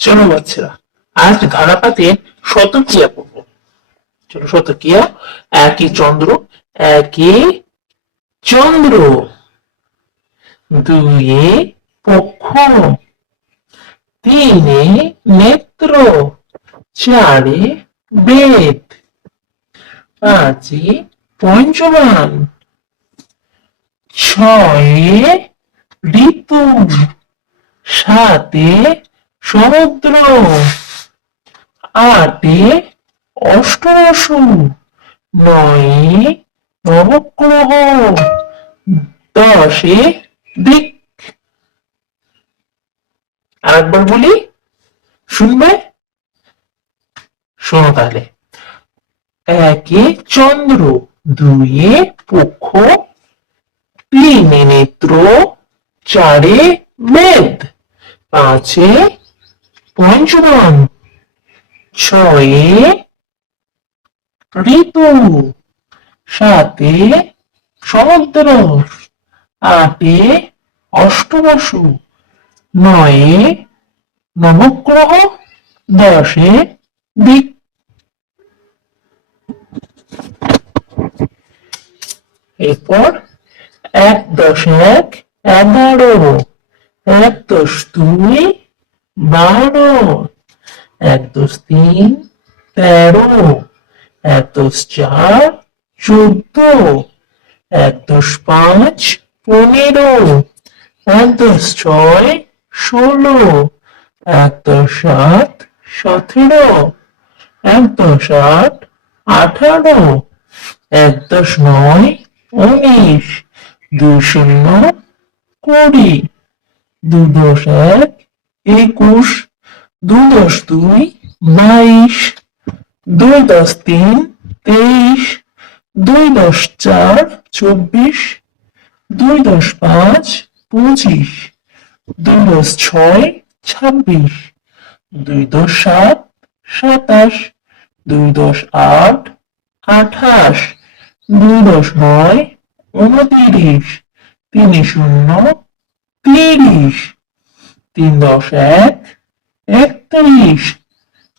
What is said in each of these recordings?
চলো বাচ্চারা, আজ ধারাপাতের শতক্রিয়া পড়বো। চলো শতক্রিয়া। একে চন্দ্র, একে চন্দ্র, দুয়ে পক্ষ, তিনে নেত্র, চারে বেদ, পাঁচে পঞ্চবান, ছয়ে ঋতু, সাতে সমুদ্র, আটে অষ্টরসু, নয়ে নবগ্রহ, দশে দিক। আরেকবার বলি, শুনবে? শোনো তাহলে। একে চন্দ্র, দুয়ে পক্ষ, তিনে নেত্র, চারে বেদ, পাঁচে পঞ্চবান, ছয়ে ঋতু, সাতে সমুদ্র, আটে অষ্টবসু, নয়ে নবগ্রহ, দশে দিক। এরপর ১+১ 11, ১+২ 12, ১+৩ 13, ১+৪ 14, ১+৫ 15, ১+৬ 16, ১+৭ 17, ১+৮ 18, ১+৯ 19, ২০ 20, ২+১ 21, ২+২ 22, ২+৩ 23, ২+৪ 24, ২+৫ 25, ২+৬ 26, ২+৭ 27, ২+৮ 28, ২+৯ 29, ৩০ 30, ৩+১ 31,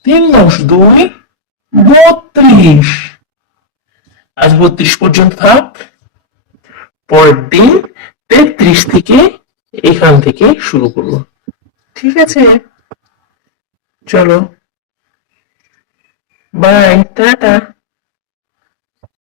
৩+২ 32। আজ 32 পর্যন্ত থাক। পরের দিন 33 থেকে এখান থেকে শুরু করবো। ঠিক আছে? চলো, বাই, টাটা।